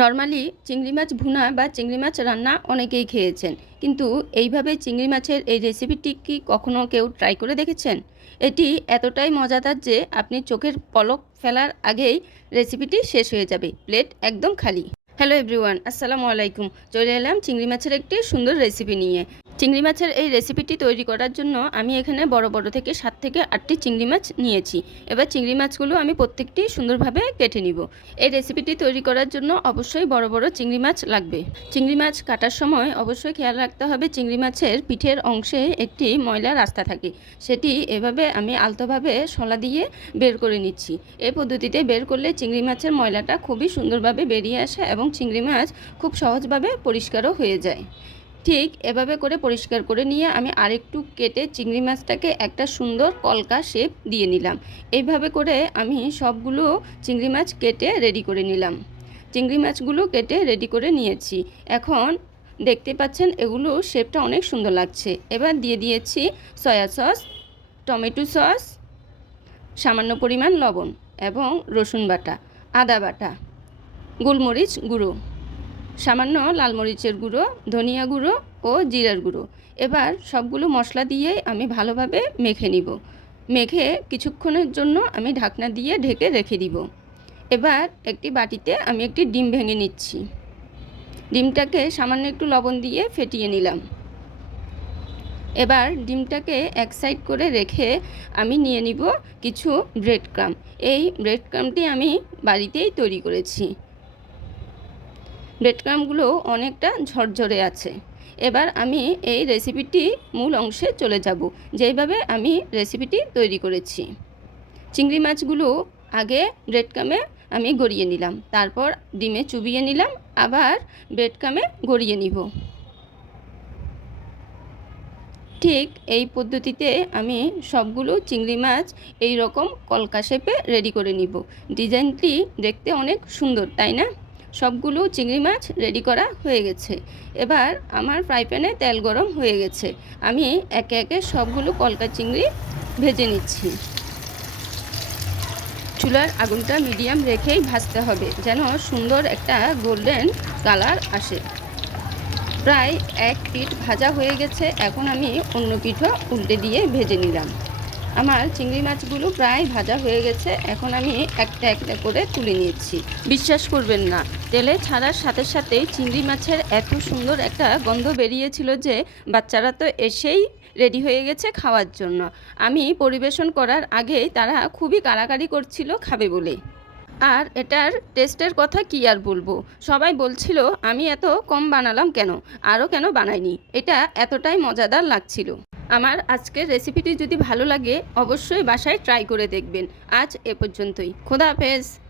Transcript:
Normally চিংড়ি মাছ ভুনা বা চিংড়ি মাছ রান্না অনেকেই খেয়েছেন। কিন্তু এইভাবে চিংড়ি মাছের এই রেসিপিটি কি কখনো কেউ ট্রাই করে দেখেছেন? এটি এতটাই মজাদার যে আপনি চোখের পলক ফেলার আগেই রেসিপিটি শেষ হয়ে যাবে। প্লেট একদম খালি। হ্যালো এভরিওয়ান আসসালামু আলাইকুম। চলে এলাম চিংড়ি মাছের একটি সুন্দর রেসিপি নিয়ে। চিংড়ি মাছের এই রেসিপিটি তৈরি করার জন্য আমি এখানে বড় বড় থেকে সাত থেকে আটটি চিংড়ি মাছ নিয়েছি। এবার চিংড়ি মাছগুলো আমি প্রত্যেকটি সুন্দরভাবে কেটে নিব। এই রেসিপিটি তৈরি করার জন্য অবশ্যই বড় বড় চিংড়ি মাছ লাগবে। চিংড়ি মাছ কাটার সময় অবশ্যই খেয়াল রাখতে হবে চিংড়ি মাছের পিঠের অংশে একটি ময়লা রাস্তা থাকে। সেটি এভাবে আমি আলতোভাবে শলা দিয়ে বের করে নিচ্ছি। এই পদ্ধতিতে বের করলে চিংড়ি মাছের ময়লাটা খুবই সুন্দরভাবে বেরিয়ে আসে এবং চিংড়ি মাছ খুব সহজভাবে পরিষ্কারও হয়ে যায়। ঠিক এভাবে করে পরিষ্কার করে নিয়ে আমি আরেকটু কেটে চিংড়ি মাছটাকে একটা সুন্দর কলকা শেপ দিয়ে নিলাম। এইভাবে করে আমি সবগুলো চিংড়ি মাছ কেটে রেডি করে নিলাম। চিংড়ি মাছগুলো কেটে রেডি করে নিয়েছি। এখন দেখতে পাচ্ছেন এগুলো শেপটা অনেক সুন্দর লাগছে। এবার দিয়ে দিয়েছি সয়া সস টমেটো সস সামান্য পরিমাণ লবণ এবং রসুন বাটা, আদা বাটা, গোলমরিচ গুঁড়ো। সামান্য লাল মরিচের গুঁড়ো, ধনিয়া গুঁড়ো ও জিরার গুঁড়ো। এবার সবগুলো মশলা দিয়ে আমি ভালোভাবে মেখে নিব। মেখে কিছুক্ষণের জন্য আমি ঢাকনা দিয়ে ঢেকে রেখে দিব। এবার একটি বাটিতে আমি একটি ডিম ভেঙে নিচ্ছি। ডিমটাকে সামান্য একটু লবণ দিয়ে ফেটিয়ে নিলাম। এবার ডিমটাকে এক সাইড করে রেখে আমি নিয়ে নিব কিছু ব্রেড ক্রাম। এই ব্রেড ক্রামটি আমি বাড়িতেই তৈরি করেছি। ব্রেডক্রামগুলো অনেকটা ঝরঝরে আছে। এবার আমি এই রেসিপিটি মূল অংশে চলে যাব যেইভাবে আমি রেসিপিটি তৈরি করেছি। চিংড়ি মাছগুলো আগে ব্রেডকামে আমি গড়িয়ে নিলাম, তারপর ডিমে চুবিয়ে নিলাম, আবার ব্রেডকামে গড়িয়ে নিব। ঠিক এই পদ্ধতিতে আমি সবগুলো চিংড়ি মাছ এই রকম কলকা শেপে রেডি করে নিব। ডিজাইনটি দেখতে অনেক সুন্দর, তাই না? সবগুলো চিংড়ি মাছ রেডি করা হয়ে গেছে। এবার আমার ফ্রাই প্যানে তেল গরম হয়ে গেছে। আমি একে একে সবগুলো কলকা চিংড়ি ভেজে নিচ্ছি। চুলার আগুনটা মিডিয়াম রেখেই ভাজতে হবে, যেন সুন্দর একটা গোল্ডেন কালার আসে। প্রায় এক পিঠ ভাজা হয়ে গেছে, এখন আমি অন্য পিঠও উল্টে দিয়ে ভেজে নিলাম। আমার চিংড়ি মাছগুলো প্রায় ভাজা হয়ে গেছে, এখন আমি একটা একটা করে তুলে নিয়েছি। বিশ্বাস করবেন না, তেলে ছাড়ার সাথে সাথেই চিংড়ি মাছের এত সুন্দর একটা গন্ধ বেরিয়েছিল যে বাচ্চারা তো এসেই রেডি হয়ে গেছে খাওয়ার জন্য। আমি পরিবেশন করার আগেই তারা খুবই কারাকারি করছিল খাবে বলে। আর এটার টেস্টের কথা কি আর বলব? সবাই বলছিল, আমি এত কম বানালাম কেন? আরও কেন বানাইনি? এটা এতটাই মজাদার লাগছিল। আমার আজকের রেসিপিটি যদি ভালো লাগে, অবশ্যই বাসায় ট্রাই করে দেখবেন। আজ এ পর্যন্তই। খোদা হাফেজ।